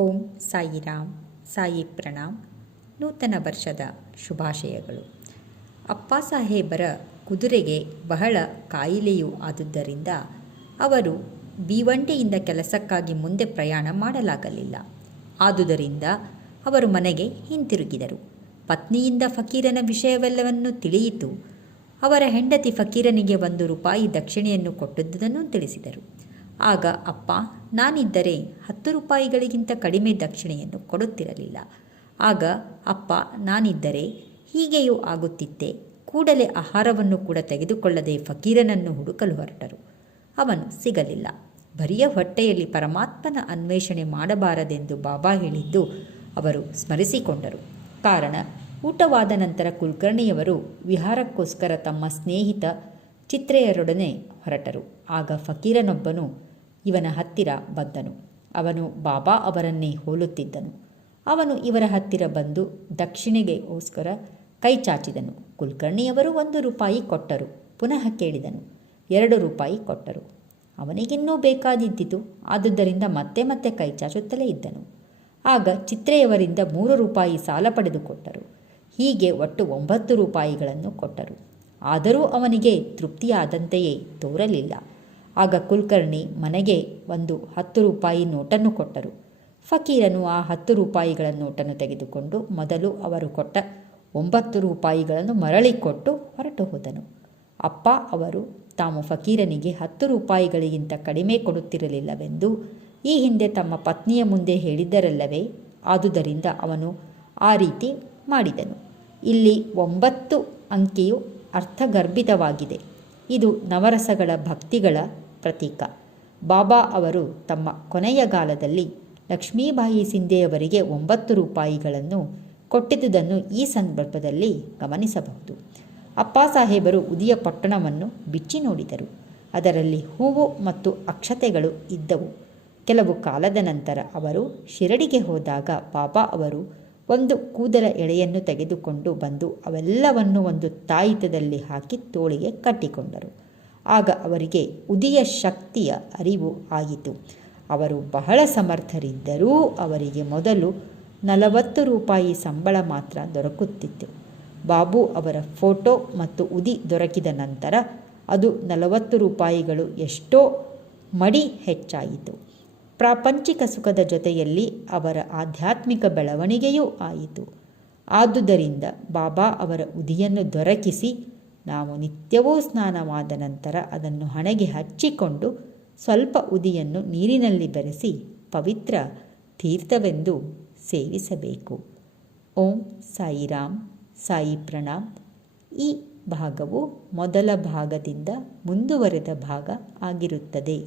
ಓಂ ಸಾಯಿರಾಮ್, ಸಾಯಿ ಪ್ರಣಾಮ್. ನೂತನ ವರ್ಷದ ಶುಭಾಶಯಗಳು. ಅಪ್ಪ ಸಾಹೇಬರ ಕುದುರೆಗೆ ಬಹಳ ಕಾಯಿಲೆಯೂ ಆದುದರಿಂದ ಅವರು ಬೀವಂಡಿಯಿಂದ ಕೆಲಸಕ್ಕಾಗಿ ಮುಂದೆ ಪ್ರಯಾಣ ಮಾಡಲಾಗಲಿಲ್ಲ. ಆದುದರಿಂದ ಅವರು ಮನೆಗೆ ಹಿಂತಿರುಗಿದರು. ಪತ್ನಿಯಿಂದ ಫಕೀರನ ವಿಷಯವೆಲ್ಲವನ್ನೂ ತಿಳಿಯಿತು. ಅವರ ಹೆಂಡತಿ ಫಕೀರನಿಗೆ 1 ರೂಪಾಯಿ ದಕ್ಷಿಣೆಯನ್ನು ಕೊಟ್ಟುದನ್ನು ತಿಳಿಸಿದರು. ಆಗ ಅಪ್ಪ, ನಾನಿದ್ದರೆ 10 ರೂಪಾಯಿಗಳಿಗಿಂತ ಕಡಿಮೆ ದಕ್ಷಿಣೆಯನ್ನು ಕೊಡುತ್ತಿರಲಿಲ್ಲ. ಆಗ ಅಪ್ಪ, ನಾನಿದ್ದರೆ ಹೀಗೆಯೂ ಆಗುತ್ತಿತ್ತೆ. ಕೂಡಲೇ ಆಹಾರವನ್ನು ಕೂಡ ತೆಗೆದುಕೊಳ್ಳದೆ ಫಕೀರನನ್ನು ಹುಡುಕಲು ಹೊರಟರು. ಅವನು ಸಿಗಲಿಲ್ಲ. ಬರಿಯ ಹೊಟ್ಟೆಯಲ್ಲಿ ಪರಮಾತ್ಮನ ಅನ್ವೇಷಣೆ ಮಾಡಬಾರದೆಂದು ಬಾಬಾ ಹೇಳಿದ್ದು ಅವರು ಸ್ಮರಿಸಿಕೊಂಡರು. ಕಾರಣ, ಊಟವಾದ ನಂತರ ಕುಲಕರ್ಣಿಯವರು ವಿಹಾರಕ್ಕೋಸ್ಕರ ತಮ್ಮ ಸ್ನೇಹಿತ ಚಿತ್ರೆಯರೊಡನೆ ಹೊರಟರು. ಆಗ ಫಕೀರನೊಬ್ಬನು ಇವನ ಹತ್ತಿರ ಬಂದನು. ಅವನು ಬಾಬಾ ಅವರನ್ನೇ ಹೋಲುತ್ತಿದ್ದನು. ಅವನು ಇವರ ಹತ್ತಿರ ಬಂದು ದಕ್ಷಿಣೆಗೋಸ್ಕರ ಕೈ ಚಾಚಿದನು. ಕುಲಕರ್ಣಿಯವರು 1 ರೂಪಾಯಿ ಕೊಟ್ಟರು. ಪುನಃ ಕೇಳಿದನು. 2 ರೂಪಾಯಿ ಕೊಟ್ಟರು. ಅವನಿಗಿನ್ನೂ ಬೇಕಾದಿದ್ದಿತು. ಆದುದರಿಂದ ಮತ್ತೆ ಮತ್ತೆ ಕೈ ಚಾಚುತ್ತಲೇ ಇದ್ದನು. ಆಗ ಚಿತ್ರೆಯವರಿಂದ 3 ರೂಪಾಯಿ ಸಾಲ ಪಡೆದುಕೊಟ್ಟರು. ಹೀಗೆ ಒಟ್ಟು 9 ರೂಪಾಯಿಗಳನ್ನು ಕೊಟ್ಟರು. ಆದರೂ ಅವನಿಗೆ ತೃಪ್ತಿಯಾದಂತೆಯೇ ತೋರಲಿಲ್ಲ. ಆಗ ಕುಲಕರ್ಣಿ ಮನೆಗೆ ಒಂದು 10 ರೂಪಾಯಿ ನೋಟನ್ನು ಕೊಟ್ಟರು. ಫಕೀರನು ಆ 10 ರೂಪಾಯಿಗಳ ನೋಟನ್ನು ತೆಗೆದುಕೊಂಡು ಮೊದಲು ಅವರು ಕೊಟ್ಟ 9 ರೂಪಾಯಿಗಳನ್ನು ಮರಳಿ ಕೊಟ್ಟು ಹೊರಟು ಹೋದನು. ಅಪ್ಪ ಅವರು ತಾವು ಫಕೀರನಿಗೆ 10 ರೂಪಾಯಿಗಳಿಗಿಂತ ಕಡಿಮೆ ಕೊಡುತ್ತಿರಲಿಲ್ಲವೆಂದು ಈ ಹಿಂದೆ ತಮ್ಮ ಪತ್ನಿಯ ಮುಂದೆ ಹೇಳಿದ್ದರಲ್ಲವೇ? ಆದುದರಿಂದ ಅವನು ಆ ರೀತಿ ಮಾಡಿದನು. ಇಲ್ಲಿ 9 ಅಂಕಿಯು ಅರ್ಥಗರ್ಭಿತವಾಗಿದೆ. ಇದು ನವರಸಗಳ ಭಕ್ತಿಗಳ ಪ್ರತೀಕ. ಬಾಬಾ ಅವರು ತಮ್ಮ ಕೊನೆಯ ಕಾಲದಲ್ಲಿ ಲಕ್ಷ್ಮೀಬಾಯಿ ಸಿಂಧೆಯವರಿಗೆ 9 ರೂಪಾಯಿಗಳನ್ನು ಕೊಟ್ಟಿದ್ದುದನ್ನು ಈ ಸಂದರ್ಭದಲ್ಲಿ ಗಮನಿಸಬಹುದು. ಅಪ್ಪ ಸಾಹೇಬರು ಉದಿಯ ಪೊಟ್ಟಣವನ್ನು ಬಿಚ್ಚಿ ನೋಡಿದರು. ಅದರಲ್ಲಿ ಹೂವು ಮತ್ತು ಅಕ್ಷತೆಗಳು ಇದ್ದವು. ಕೆಲವು ಕಾಲದ ನಂತರ ಅವರು ಶಿರಡಿಗೆ ಹೋದಾಗ ಬಾಬಾ ಅವರು ಒಂದು ಕೂದಲ ಎಳೆಯನ್ನು ತೆಗೆದುಕೊಂಡು ಬಂದು ಅವೆಲ್ಲವನ್ನು ಒಂದು ತಾಯಿತದಲ್ಲಿ ಹಾಕಿ ತೋಳಿಗೆ ಕಟ್ಟಿಕೊಂಡರು. ಆಗ ಅವರಿಗೆ ಉದಿಯ ಶಕ್ತಿಯ ಅರಿವು ಆಯಿತು. ಅವರು ಬಹಳ ಸಮರ್ಥರಿದ್ದರೂ ಅವರಿಗೆ ಮೊದಲು 40 ರೂಪಾಯಿ ಸಂಬಳ ಮಾತ್ರ ದೊರಕುತ್ತಿತ್ತು. ಬಾಬು ಅವರ ಫೋಟೋ ಮತ್ತು ಉದಿ ದೊರಕಿದ ನಂತರ ಅದು 40 ರೂಪಾಯಿಗಳು ಎಷ್ಟೋ ಮಡಿ ಹೆಚ್ಚಾಯಿತು. ಪ್ರಾಪಂಚಿಕ ಸುಖದ ಜೊತೆಯಲ್ಲಿ ಅವರ ಆಧ್ಯಾತ್ಮಿಕ ಬೆಳವಣಿಗೆಯೂ ಆಯಿತು. ಆದುದರಿಂದ ಬಾಬಾ ಅವರ ಉದಿಯನ್ನು ದೊರಕಿಸಿ ನಾವು ನಿತ್ಯವೂ ಸ್ನಾನವಾದ ನಂತರ ಅದನ್ನು ಹಣೆಗೆ ಹಚ್ಚಿಕೊಂಡು ಸ್ವಲ್ಪ ಉದಿಯನ್ನು ನೀರಿನಲ್ಲಿ ಬೆರೆಸಿ ಪವಿತ್ರ ತೀರ್ಥವೆಂದು ಸೇವಿಸಬೇಕು. ಓಂ ಸಾಯಿರಾಮ್, ಸಾಯಿ ಪ್ರಣಾಮ್. ಈ ಭಾಗವು ಮೊದಲ ಭಾಗದಿಂದ ಮುಂದುವರೆದ ಭಾಗ ಆಗಿರುತ್ತದೆ.